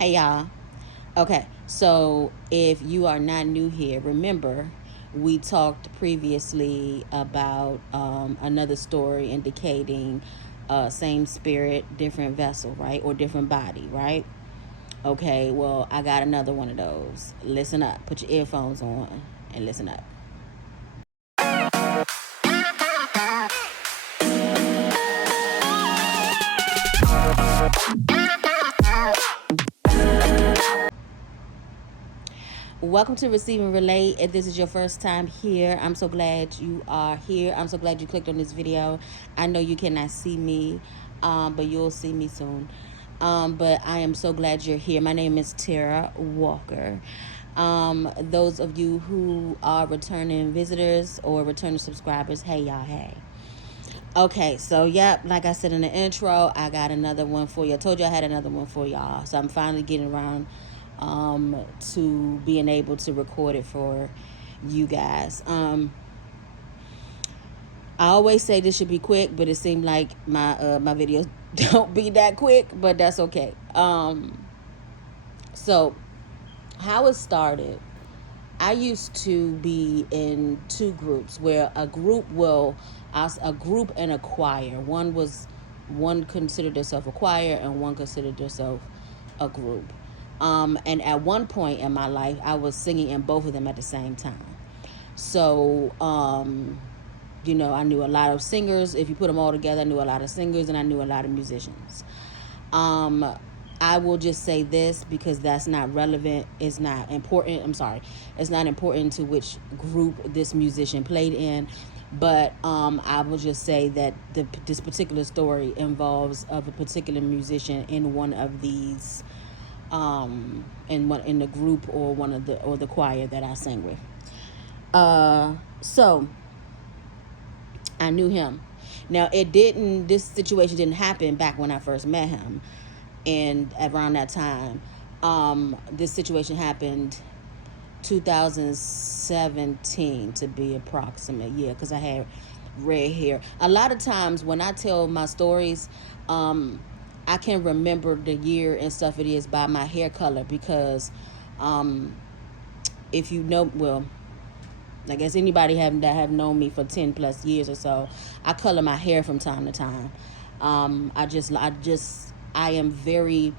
Hey y'all. Okay, so if you are not new here, remember we talked previously about another story indicating same spirit, different vessel, right? Or different body, right? Okay, well, I got another one of those. Listen up. Put your earphones on and listen up. Welcome to Receive and Relate. If this is your first time here, I'm so glad you are here. I'm so glad you clicked on this video. I know you cannot see me, but you'll see me soon. But I am so glad you're here. My name is Tara Walker. Those of you who are returning visitors or returning subscribers, hey y'all, hey. Okay, so yep, like I said in the intro, I got another one for you. I told you I had another one for y'all. So I'm finally getting around to being able to record it for you guys. I always say this should be quick, but it seemed like my videos don't be that quick, but that's okay. So how it started, I used to be in two groups where a group and a choir. One considered herself a choir and one considered herself a group. And at one point in my life, I was singing in both of them at the same time. So, I knew a lot of singers. If you put them all together, I knew a lot of singers and I knew a lot of musicians. Um, I will just say this because that's not relevant. It's not important. I'm sorry. It's not important to which group this musician played in. But I will just say that this particular story involves of a particular musician in one of these, in the group or the choir that I sang with. So I knew him. Now this situation didn't happen back when I first met him, and around that time, this situation happened 2017 to be approximate. Yeah, because I had red hair. A lot of times when I tell my stories, I can remember the year and stuff it is by my hair color because, um, if you know, well, I guess anybody that have known me for 10 plus years or so, I color my hair from time to time. I am very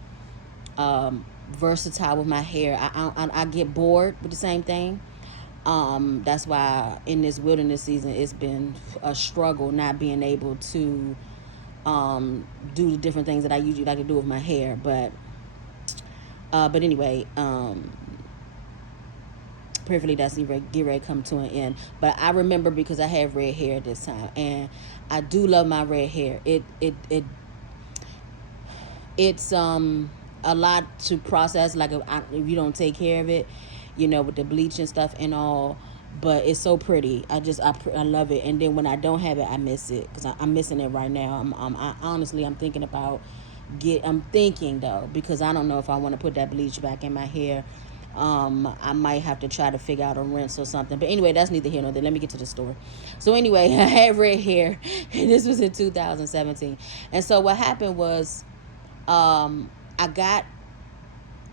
versatile with my hair. I get bored with the same thing. That's why in this wilderness season, it's been a struggle not being able to do the different things that I usually like to do with my hair. But anyway, prayerfully that's get ready to come to an end. But I remember because I had red hair this time, and I do love my red hair. It's a lot to process. Like if you don't take care of it, with the bleach and stuff and all. But it's so pretty. I love it. And then when I don't have it, I miss it because I'm missing it right now. Honestly, I'm thinking about I'm thinking though, because I don't know if I want to put that bleach back in my hair. I might have to try to figure out a rinse or something. But anyway, that's neither here nor there. Let me get to the story. So anyway, I had red hair, and this was in 2017. And so what happened was, I got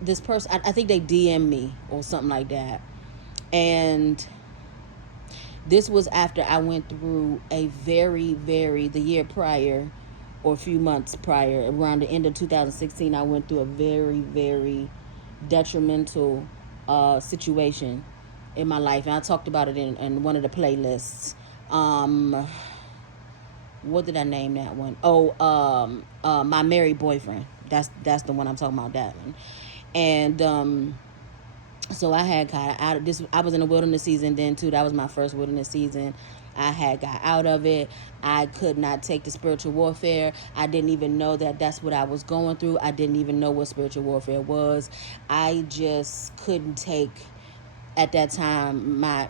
this person. I think they DM'd me or something like that, and this was after I went through a the year prior or a few months prior, around the end of 2016, I went through a very detrimental situation in my life. And I talked about it in one of the playlists. What did I name that one? Oh, my married boyfriend. That's the one I'm talking about, that one. And so I had got out of this. I was in a wilderness season then too. That was my first wilderness season. I had got out of it. I could not take the spiritual warfare. I didn't even know that that's what I was going through. I didn't even know what spiritual warfare was. I just couldn't take, at that time, my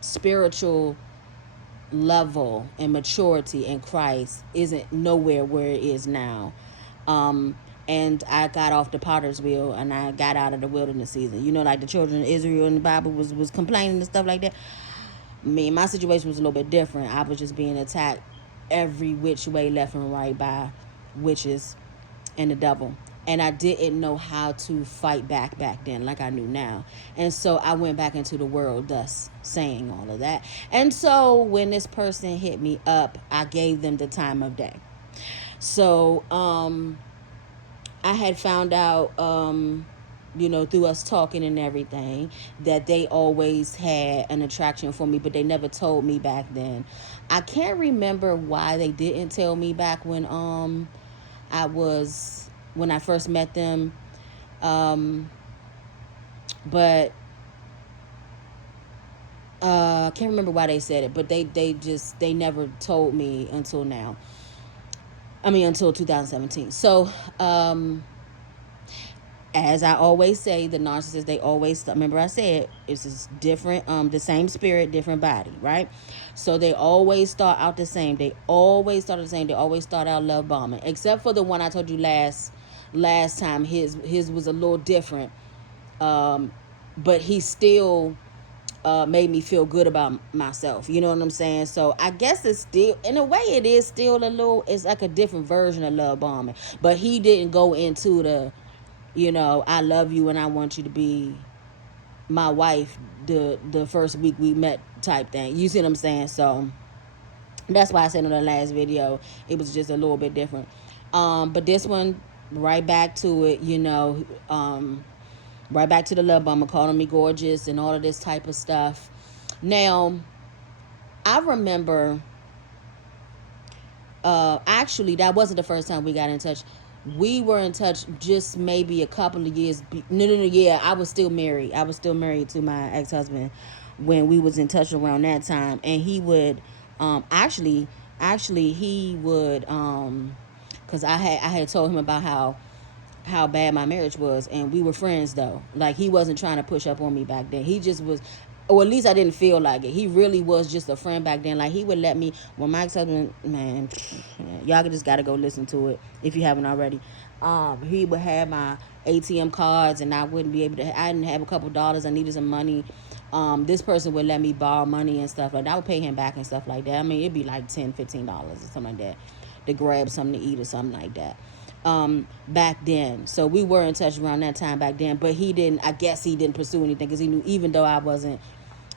spiritual level and maturity in Christ isn't nowhere where it is now. And I got off the potter's wheel and I got out of the wilderness season. Like the children of Israel in the Bible was complaining and stuff like that. Me, my situation was a little bit different. I was just being attacked every which way, left and right, by witches and the devil. And I didn't know how to fight back then like I knew now. And so I went back into the world, thus saying all of that. And so when this person hit me up, I gave them the time of day. So I had found out, through us talking and everything, that they always had an attraction for me, but they never told me back then. I can't remember why they didn't tell me back when when I first met them. But I can't remember why they said it, but they never told me until now. I mean, until 2017. So, as I always say, the narcissist, they always, remember I said, it's just different, the same spirit, different body, right? So they always start out the same. They always start the same. They always start out love bombing, except for the one I told you last time. His was a little different, but he still made me feel good about myself. You know what I'm saying? So I guess it's still, in a way, it is still a little, it's like a different version of love bombing. But he didn't go into the, I love you and I want you to be my wife the first week we met type thing. You see what I'm saying? So that's why I said in the last video, it was just a little bit different. But this one, right back to it, right back to the love bomber, calling me gorgeous and all of this type of stuff. Now, I remember, actually, that wasn't the first time we got in touch. We were in touch just maybe a couple of years. No, yeah, I was still married. I was still married to my ex-husband when we was in touch around that time. And he would, actually, he would, because I had told him about how bad my marriage was, and we were friends though. Like, he wasn't trying to push up on me back then. He just was, or at least I didn't feel like it. He really was just a friend back then. Like, he would let me, when my ex-husband, man, y'all just gotta go listen to it if you haven't already. He would have my ATM cards, and I wouldn't be able to, I didn't have a couple dollars, I needed some money. This person would let me borrow money and stuff like that. I would pay him back and stuff like that. I mean, it'd be like $10-15 or something like that to grab something to eat or something like that. Back then. So we were in touch around that time back then, but I guess he didn't pursue anything, because he knew, even though I wasn't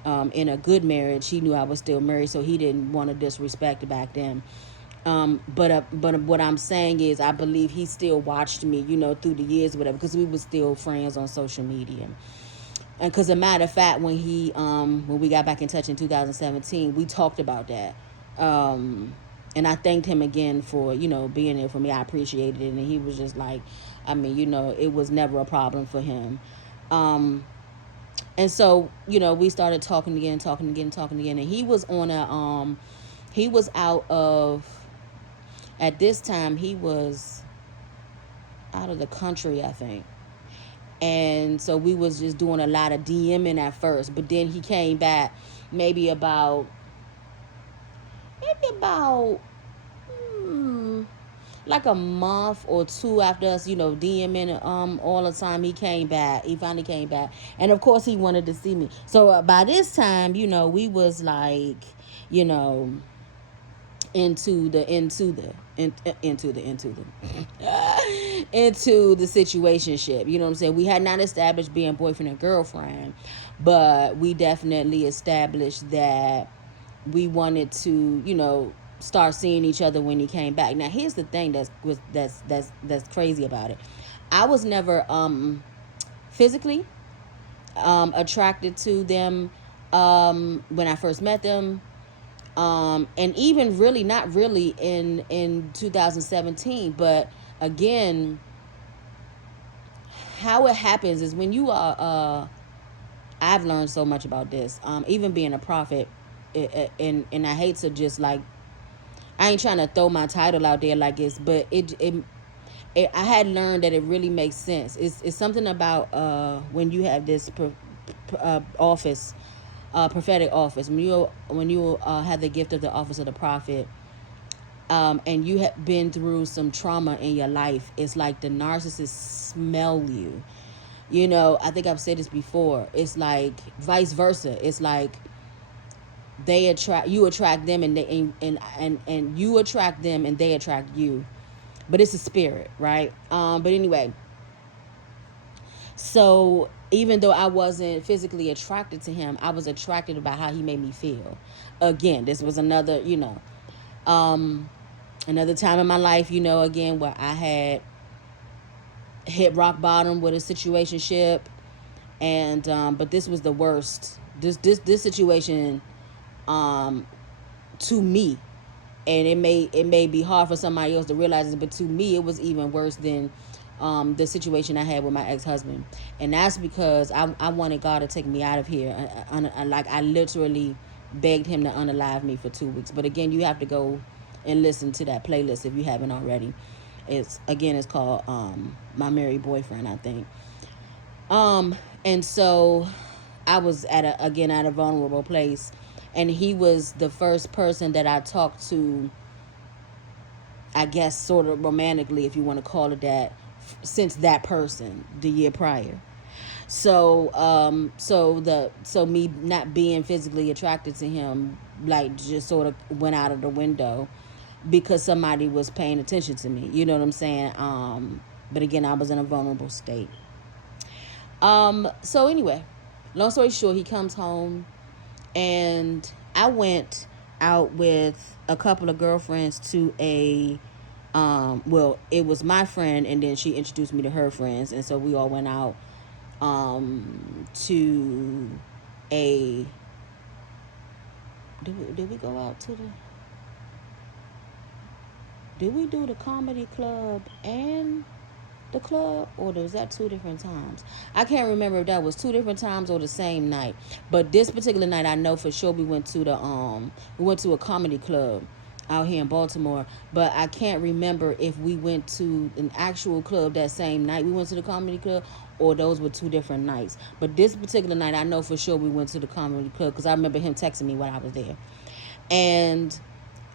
in a good marriage, he knew I was still married, so he didn't want to disrespect back then. But what I'm saying is, I believe he still watched me, through the years or whatever, because we were still friends on social media. And because, a matter of fact, when we got back in touch in 2017, we talked about that. And I thanked him again for, being there for me. I appreciated it. And he was just like, I mean, it was never a problem for him. And so, we started talking again. And he was he was out of, at this time, he was out of the country, I think. And so we was just doing a lot of DMing at first. But then he came back maybe about like a month or two after us, DMing all the time. He finally came back, and of course he wanted to see me. So by this time, we was like, into the situationship. You know what I'm saying? We had not established being boyfriend and girlfriend, but we definitely established that we wanted to, start seeing each other when he came back. Now, here's the thing that's crazy about it. I was never physically attracted to them when I first met them. And even really not really in 2017. But again, how it happens is, when you are I've learned so much about this, even being a prophet, and I hate to just, like, I ain't trying to throw my title out there like this, but I had learned that it really makes sense. It's something about when you have this office, prophetic office, when you have the gift of the office of the prophet, and you have been through some trauma in your life. It's like the narcissist smell you. I think I've said this before. It's like vice versa. It's like you attract them, and you attract them, and they attract you. but it's a spirit, right? But anyway, so even though I wasn't physically attracted to him, I was attracted about how he made me feel. Again, this was another, um, another time in my life, again, where I had hit rock bottom with a situationship, and but this was the worst. This situation, um, to me, and it may be hard for somebody else to realize it, but to me, it was even worse than the situation I had with my ex-husband. And that's because I wanted God to take me out of here. Like, I literally begged him to unalive me for 2 weeks. But again, you have to go and listen to that playlist if you haven't already. It's called My Married Boyfriend, I think. And so I was at a vulnerable place, and he was the first person that I talked to, I guess, sort of romantically, if you want to call it that, since that person the year prior. So me not being physically attracted to him, like, just sort of went out of the window because somebody was paying attention to me. You know what I'm saying? But again, I was in a vulnerable state. So anyway, long story short, he comes home, and I went out with a couple of girlfriends to a well, it was my friend, and then she introduced me to her friends, and so we all went out to a did we go out to the did we do the comedy club and the club, or was that two different times? I can't remember if that was two different times or the same night. But this particular night, I know for sure we went to a comedy club out here in Baltimore. But I can't remember if we went to an actual club that same night we went to the comedy club, or those were two different nights. But this particular night, I know for sure we went to the comedy club because I remember him texting me while I was there. And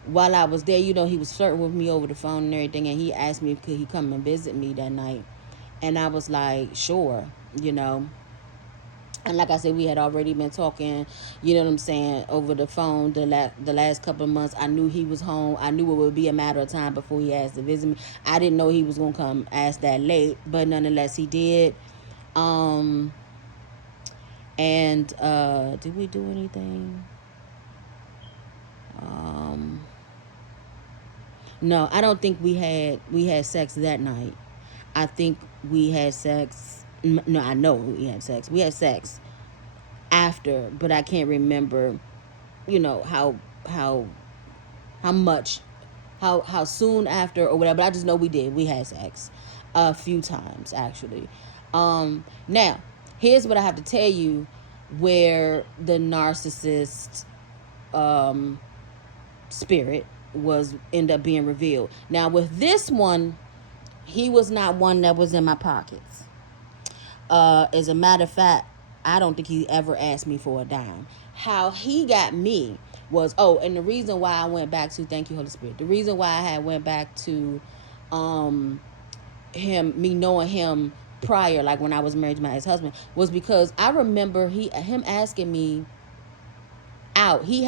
while I was there, he was flirting with me over the phone and everything, and he asked me if could he come and visit me that night, and I was like, sure, you know. And like I said, we had already been talking, you know what I'm saying, over the phone the last couple of months. I knew he was home. I knew it would be a matter of time before he asked to visit me. I didn't know he was gonna come ask that late, but nonetheless, he did. Um, and did we do anything? Um, No, I don't think we had sex that night. I think we had sex. No, I know we had sex. We had sex after, but I can't remember. How how much, how soon after or whatever. But I just know we did. We had sex a few times actually. Now, here's what I have to tell you, where the narcissist um spirit was end up being revealed. Now with this one, he was not one that was in my pockets. As a matter of fact, I don't think he ever asked me for a dime. How he got me was, and the reason why I went back to, thank you Holy Spirit, the reason why I had went back to um me knowing him prior, like when I was married to my ex-husband, was because I remember him asking me out. He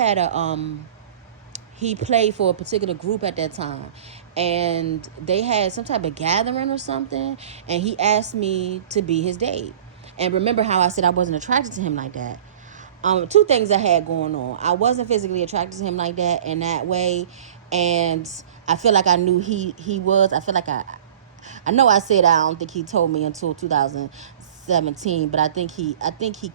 played for a particular group at that time, and they had some type of gathering or something, and he asked me to be his date. And remember how I said I wasn't attracted to him like that. Two things I had going on: I wasn't physically attracted to him like that in that way, and I feel like I knew he was. I know I said I don't think he told me until 2017, but I think he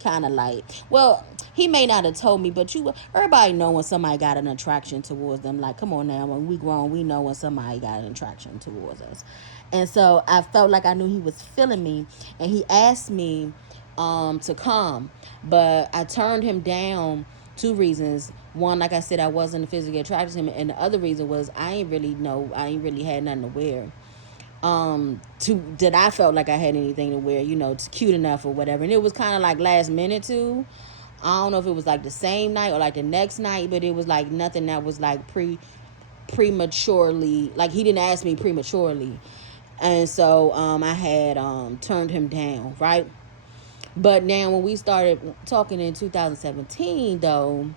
kind of like, well, he may not have told me, but everybody know when somebody got an attraction towards them. Like, come on now, when we grown, we know when somebody got an attraction towards us. And so I felt like I knew he was feeling me, and he asked me to come, but I turned him down. Two reasons: one, like I said, I wasn't physically attracted to him, and the other reason was I ain't really had nothing to wear, to that I felt like I had anything to wear, it's cute enough or whatever. And it was kind of like last minute too. I don't know if it was like the same night or like the next night, but it was like nothing that was like prematurely, like he didn't ask me prematurely. And so I had turned him down, right? But now when we started talking in 2017 though,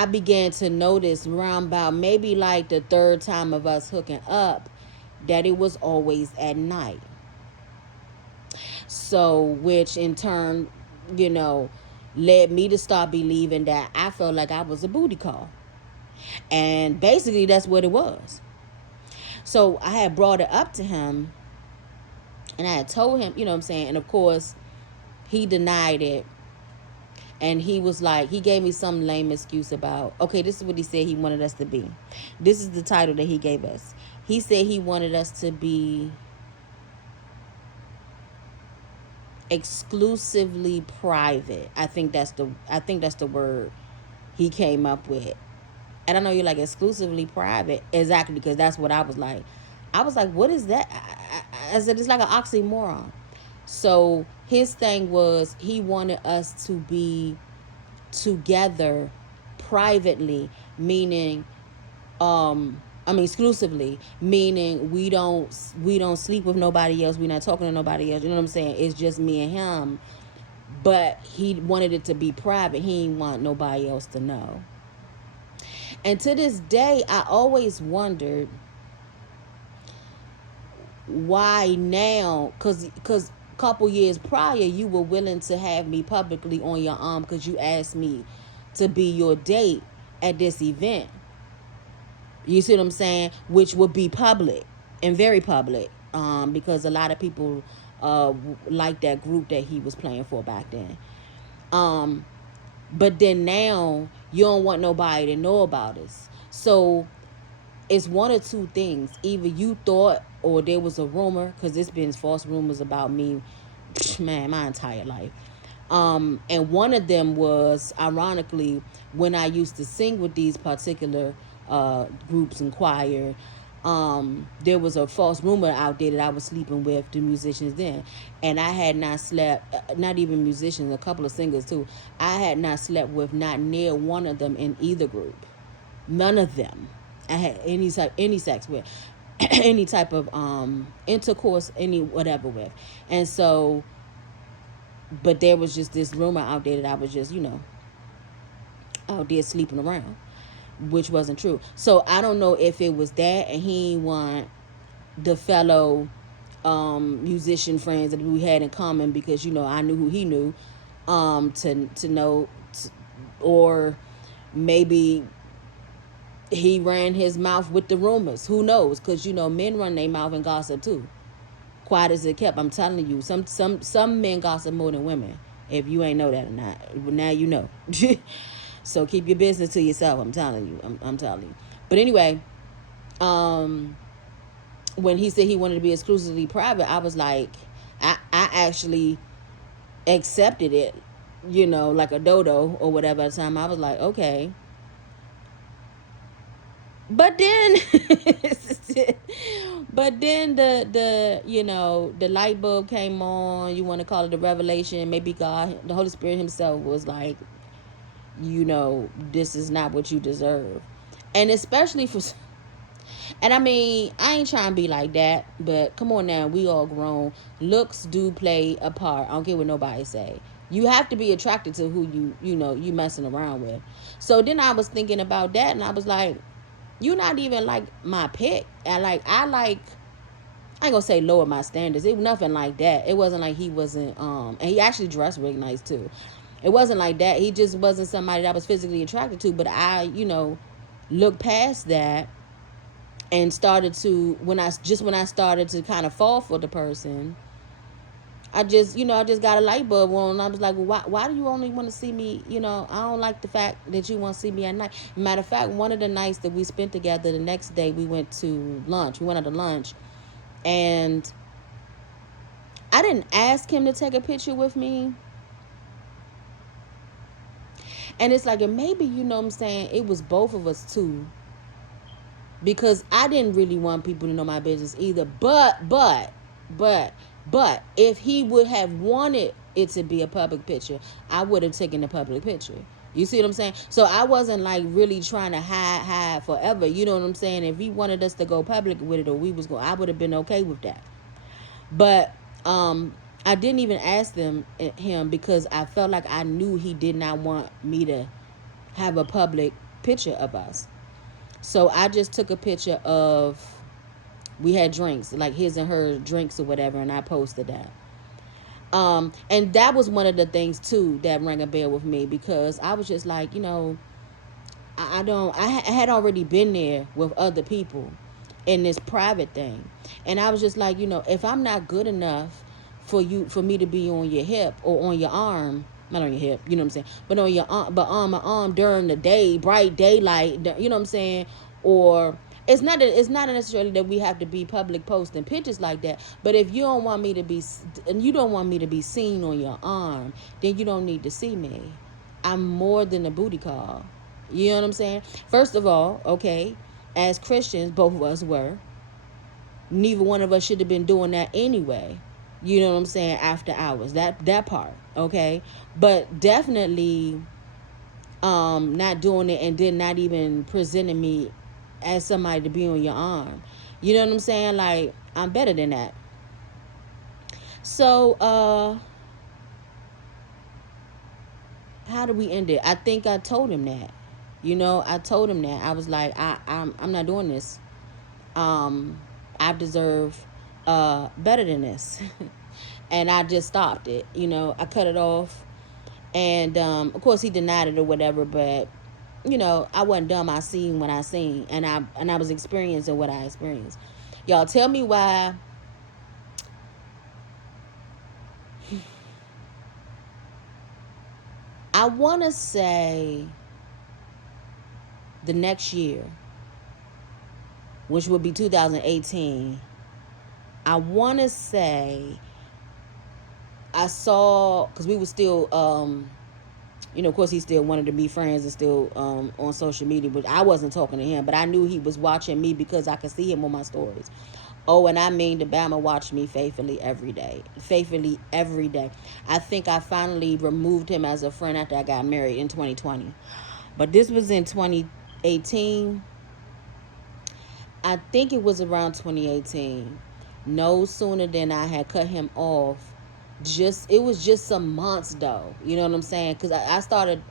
I began to notice around about maybe like the third time of us hooking up that it was always at night. So, which in turn, you know, led me to start believing that I felt like I was a booty call. And basically, that's what it was. So, I had brought it up to him and I had told him, you know what I'm saying? And of course, he denied it. And he was like, he gave me some lame excuse about, okay, this is what he said he wanted us to be. This is the title that he gave us. He said he wanted us to be exclusively private. I think that's the word he came up with. And I know you're like exclusively private, exactly, because that's what I was like. I was like, what is that? I said it's like an oxymoron. So his thing was he wanted us to be together privately, meaning exclusively, meaning we don't sleep with nobody else, we're not talking to nobody else, you know what I'm saying? It's just me and him. But he wanted it to be private. He didn't want nobody else to know. And to this day, I always wondered why now, cause couple years prior you were willing to have me publicly on your arm because you asked me to be your date at this event. You see what I'm saying? Which would be public and very public, because a lot of people like that group that he was playing for back then. Um, but then now you don't want nobody to know about us. So it's one or two things. Either you thought, or there was a rumor, because there's been false rumors about me, man, my entire life. And one of them was, ironically, when I used to sing with these particular groups and choir. There was a false rumor out there that I was sleeping with the musicians then, and I had not slept. Not even musicians, a couple of singers too. I had not slept with not near one of them in either group. None of them I had any sex with, any type of intercourse, any whatever with. And so, but there was just this rumor out there that I was just, out there sleeping around, which wasn't true. So I don't know if it was that, and he didn't want the fellow musician friends that we had in common, because I knew who he knew, to know, or maybe he ran his mouth with the rumors. Who knows? Because men run their mouth and gossip too. Quiet as it kept. I'm telling you, some men gossip more than women. If you ain't know that or not, now you know. So keep your business to yourself. I'm telling you. I'm telling you. But anyway, when he said he wanted to be exclusively private, I was like, I actually accepted it, like a dodo or whatever at the time. I was like, okay. But then but then the light bulb came on, you want to call it the revelation, maybe God, the Holy Spirit himself was like, this is not what you deserve. And especially for, and I mean, I ain't trying to be like that, but come on now, we all grown. Looks do play a part. I don't care what nobody say. You have to be attracted to who you messing around with. So then I was thinking about that, and I was like, you're not even like my pick. I ain't gonna say lower my standards. It was nothing like that. It wasn't like he wasn't and he actually dressed really nice too. It wasn't like that. He just wasn't somebody that I was physically attracted to. But I, looked past that and started to, when I started to kind of fall for the person, I just got a light bulb on, and I was like, well, why do you only want to see me? I don't like the fact that you want to see me at night. Matter of fact, one of the nights that we spent together, the next day we went to lunch. We went out to lunch, and I didn't ask him to take a picture with me. And it's like, and maybe, what I'm saying, it was both of us too. Because I didn't really want people to know my business either. But if he would have wanted it to be a public picture, I would have taken the public picture. You see what I'm saying? So I wasn't like really trying to hide forever. You know what I'm saying? If he wanted us to go public with it, or we was going, I would have been okay with that. But I didn't even ask him because I felt like I knew he did not want me to have a public picture of us. So I just took a picture of, we had drinks, like his and her drinks or whatever, and I posted that. And that was one of the things too that rang a bell with me, because I was just like, I don't. I had already been there with other people in this private thing, and I was just like, if I'm not good enough for me to be on your hip or on your arm, not on your hip, you know what I'm saying, but on your arm, but on my arm during the day, bright daylight, you know what I'm saying, or it's not necessarily that we have to be public posting pictures like that, but if you don't want me to be, and you don't want me to be seen on your arm, then you don't need to see me. I'm more than a booty call. You know what I'm saying? First of all, okay, as Christians, both of us were. Neither one of us should have been doing that anyway. You know what I'm saying? After hours, that part, okay. But definitely, not doing it and then not even presenting me as somebody to be on your arm. You know what I'm saying? Like, I'm better than that. So, how do we end it? I think I told him that. I told him that. I was like, I'm not doing this. I deserve better than this. And I just stopped it. I cut it off. And of course he denied it or whatever, but I wasn't dumb. I seen what I seen, and I was experiencing what I experienced. Y'all tell me why. I want to say the next year, which would be 2018, I want to say I saw, because we were still, of course he still wanted to be friends and still on social media, but I wasn't talking to him, but I knew he was watching me because I could see him on my stories. Oh, and I mean, the Bama watched me faithfully every day. Faithfully every day. I think I finally removed him as a friend after I got married in 2020. But this was in 2018. I think it was around 2018. No sooner than I had cut him off. It was just some months though. You know what I'm saying? Because I started,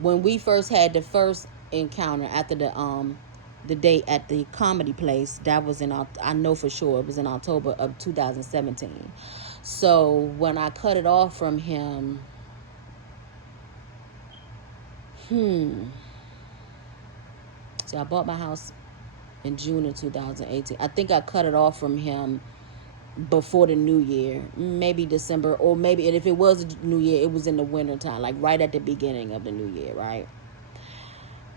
when we first had the first encounter after the date at the comedy place. That was I know for sure it was in October of 2017. So when I cut it off from him, so I bought my house in June of 2018. I think I cut it off from him before the new year, maybe December, or maybe, and if it was a new year, it was in the winter time, like right at the beginning of the new year, right?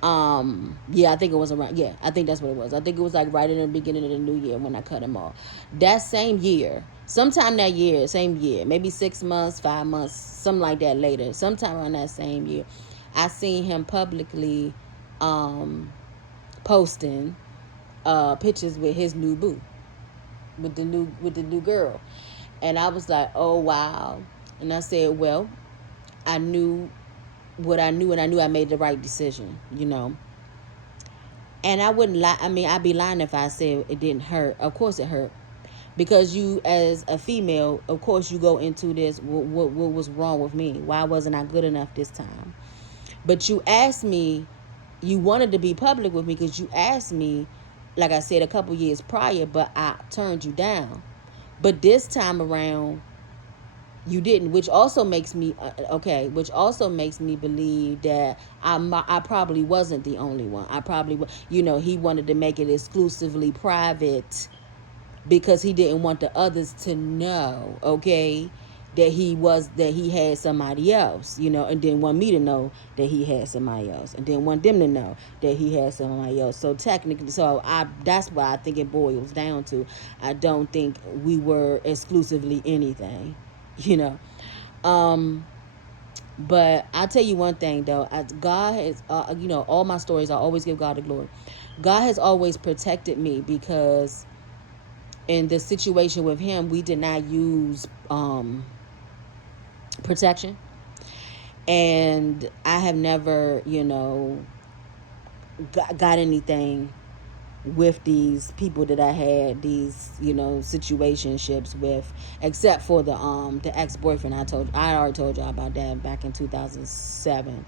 Yeah, I think it was around, yeah, I think that's what it was. I think it was like right in the beginning of the new year when I cut him off. That same year, sometime that year, same year, maybe 6 months, 5 months, something like that later, sometime around that same year, I seen him publicly posting pictures with his new boo, with the new girl. And I was like, oh wow. And I said, well, I knew what I knew, and I knew I made the right decision. And I wouldn't lie. I mean, I'd be lying if I said it didn't hurt. Of course it hurt. Because you, as a female, of course you go into this, what was wrong with me? Why wasn't I good enough this time? But you asked me, you wanted to be public with me because you asked me, like I said, a couple years prior, but I turned you down. But this time around, you didn't, which also makes me which also makes me believe that I probably wasn't the only one. I probably, he wanted to make it exclusively private because he didn't want the others to know, okay, that he had somebody else, and didn't want me to know that he had somebody else, and didn't want them to know that he had somebody else. So technically, that's why I think it boils down to, I don't think we were exclusively anything, you know. But I'll tell you one thing though, God has, all my stories, I always give God the glory. God has always protected me, because in the situation with him, we did not use protection. And I have never, got anything with these people that I had these, situationships with, except for the ex-boyfriend I already told y'all about that back in 2007.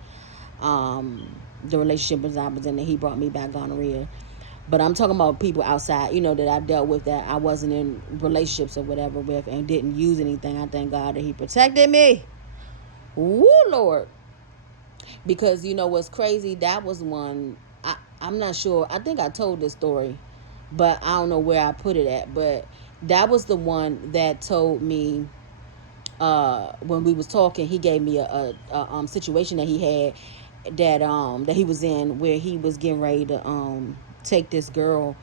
the relationship was I was in, and he brought me back gonorrhea. But I'm talking about people outside, that I dealt with, that I wasn't in relationships or whatever with, and didn't use anything. I thank God that he protected me. Woo, Lord. Because what's crazy, that was one, I'm not sure, I think I told this story, but I don't know where I put it at. But that was the one that told me, when we was talking, he gave me a situation that he had, that he was in, where he was getting ready to take this girl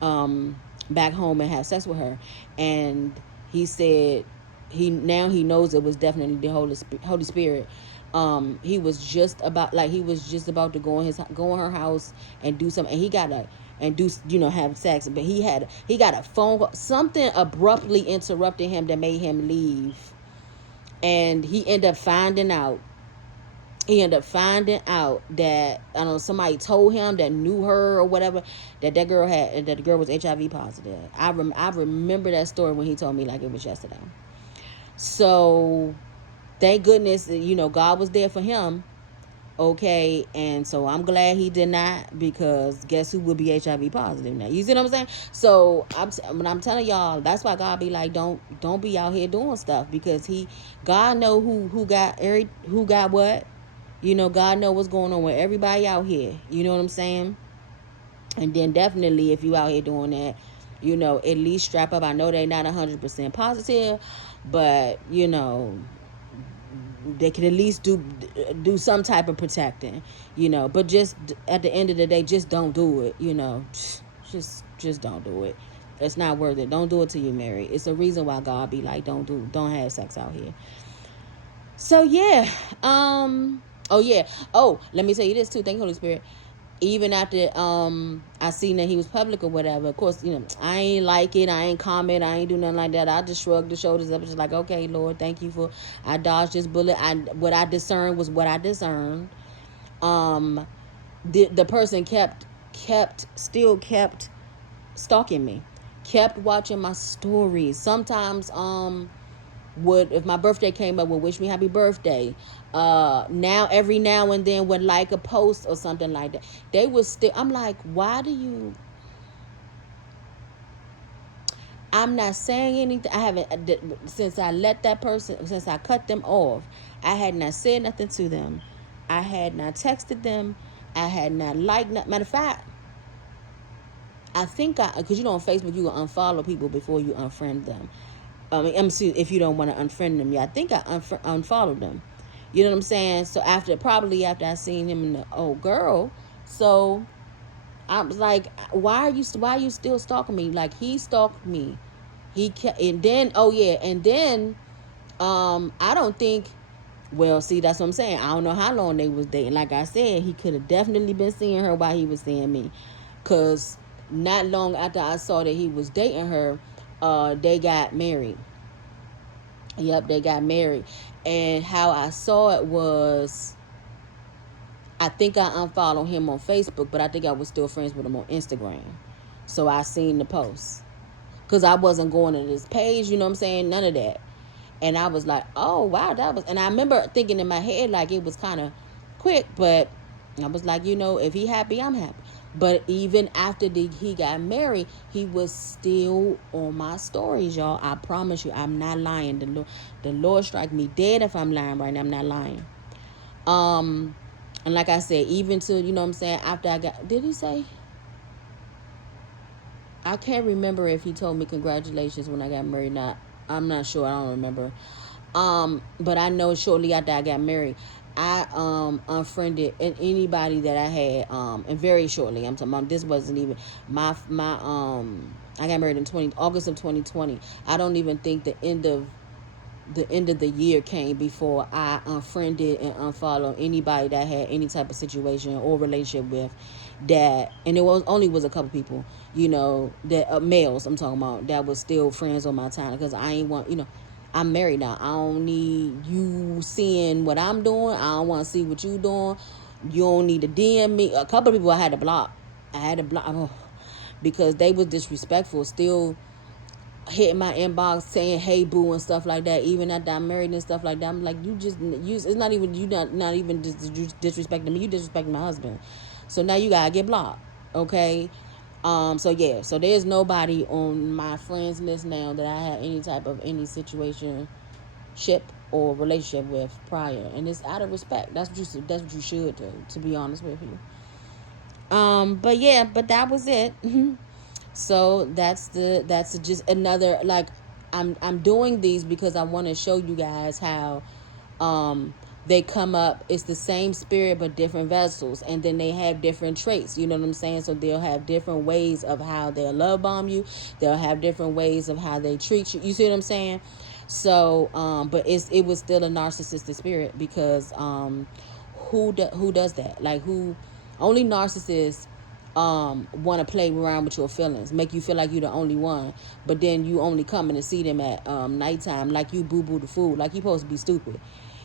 back home and have sex with her. And he said he knows it was definitely the Holy Spirit. He was just about to go in her house and do something, and he got a and do have sex, but he got a phone call. Something abruptly interrupted him that made him leave, and he ended up finding out that, I don't know, somebody told him that knew her or whatever, that girl that the girl was HIV positive. I remember that story when he told me like it was yesterday. So thank goodness, God was there for him. Okay, and so I'm glad he did not, because guess who will be HIV positive now? You see what I'm saying? So when I'm telling y'all, that's why God be like, don't be out here doing stuff, because God know who got what. God know what's going on with everybody out here. You know what I'm saying? And then definitely, if you out here doing that, at least strap up. I know they not 100% positive, but they could at least do some type of protecting. But just at the end of the day, just don't do it. Just don't do it. It's not worth it. Don't do it till you're married. It's a reason why God be like, don't have sex out here. So yeah. Oh yeah. Oh, let me tell you this too. Thank you, Holy Spirit. Even after I seen that he was public or whatever, of course, I ain't like it, I ain't comment, I ain't do nothing like that. I just shrugged the shoulders up, just like, okay, Lord, thank you for, I dodged this bullet. What I discerned was what I discerned. The person still kept stalking me, kept watching my stories. Sometimes would, if my birthday came up, would wish me happy birthday. Now every now and then would like a post or something like that. They would still, I'm like, why do you, I'm not saying anything. I haven't, since I cut them off, I had not said nothing to them. I had not texted them. I had not liked, matter of fact, I think because on Facebook you can unfollow people before you unfriend them. If you don't want to unfriend them, yeah, I think I unfollowed them. You know what I'm saying? So probably after I seen him and the old girl, so I was like, why are you still stalking me? Like, he stalked me. He kept, and then, oh yeah, and then I don't think. Well, see, that's what I'm saying. I don't know how long they was dating. Like I said, he could have definitely been seeing her while he was seeing me, cause not long after I saw that he was dating her, they got married. Yep, they got married. And how I saw it was, I think I unfollowed him on Facebook, but I think I was still friends with him on Instagram. So I seen the post. Because I wasn't going to this page, you know what I'm saying? None of that. And I was like, oh, wow, and I remember thinking in my head, like, it was kind of quick, but I was like, if he happy, I'm happy. But even after he got married, he was still on my stories, y'all. I promise you, I'm not lying. The Lord strike me dead if I'm lying right now. I'm not lying. And like I said, even to, what I'm saying, after did he say? I can't remember if he told me congratulations when I got married. Not, I'm not sure. I don't remember. But I know shortly after I got married, I unfriended anybody that I had, and very shortly. I'm talking about, this wasn't even my I got married in August of 2020. I don't even think the end of the year came before I unfriended and unfollowed anybody that I had any type of situation or relationship with. That, and it was a couple people, that males I'm talking about, that was still friends on my time, because I ain't want, I'm married now. I don't need you seeing what I'm doing. I don't want to see what you doing. You don't need to DM me. A couple of people I had to block. Because they was disrespectful. Still, hitting my inbox saying hey boo and stuff like that, even after I'm married and stuff like that. I'm like, it's not even you, not even disrespecting me, you disrespecting my husband. So now you gotta get blocked. Okay. So yeah, so there's nobody on my friends list now that I had any type of any situation ship or relationship with prior, and it's out of respect. That's what you should do, to be honest with you. But yeah, but that was it. So that's just another, like, I'm doing these because I want to show you guys how um they come up. It's the same spirit but different vessels, and then they have different traits, you know what I'm saying? So they'll have different ways of how they'll love bomb you, they'll have different ways of how they treat you, you see what I'm saying? So but it was still a narcissistic spirit, because who does that? Like, who? Only narcissists want to play around with your feelings, make you feel like you're the only one, but then you only coming to see them at nighttime, like you boo boo the fool, like you supposed to be stupid.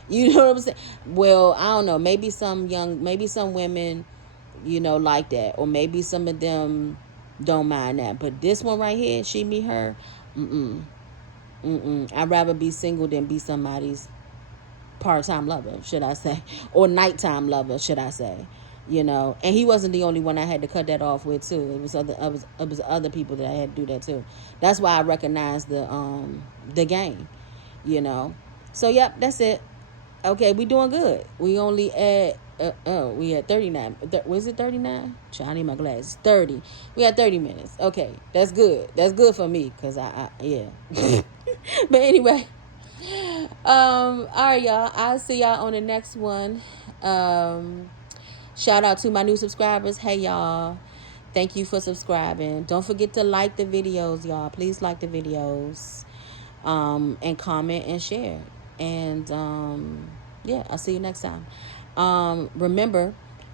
You know what I'm saying? Well, I don't know. Maybe some women, like that, or maybe some of them don't mind that. But this one right here, she, me, her, mm mm. I'd rather be single than be somebody's part-time lover, should I say, or nighttime lover, should I say. And he wasn't the only one I had to cut that off with too. It was other people that I had to do that too. That's why I recognized the game. So yep, that's it. Okay, we doing good. We only at we at 39. Was it 39? I need my glasses. 30. We had 30 minutes. Okay, that's good. That's good for me, because I yeah. But anyway, all right, y'all. I'll see y'all on the next one. Shout out to my new subscribers. Hey, y'all. Thank you for subscribing. Don't forget to like the videos, y'all. Please like the videos. And comment and share. And yeah, I'll see you next time. Remember,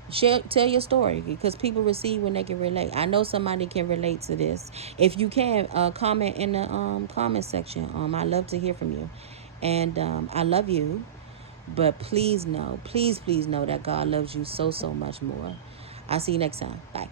tell your story, because people receive when they can relate. I know somebody can relate to this. If you can, comment in the comment section. I love to hear from you, and I love you. But please know, please know that God loves you so much more. I'll see you next time. Bye.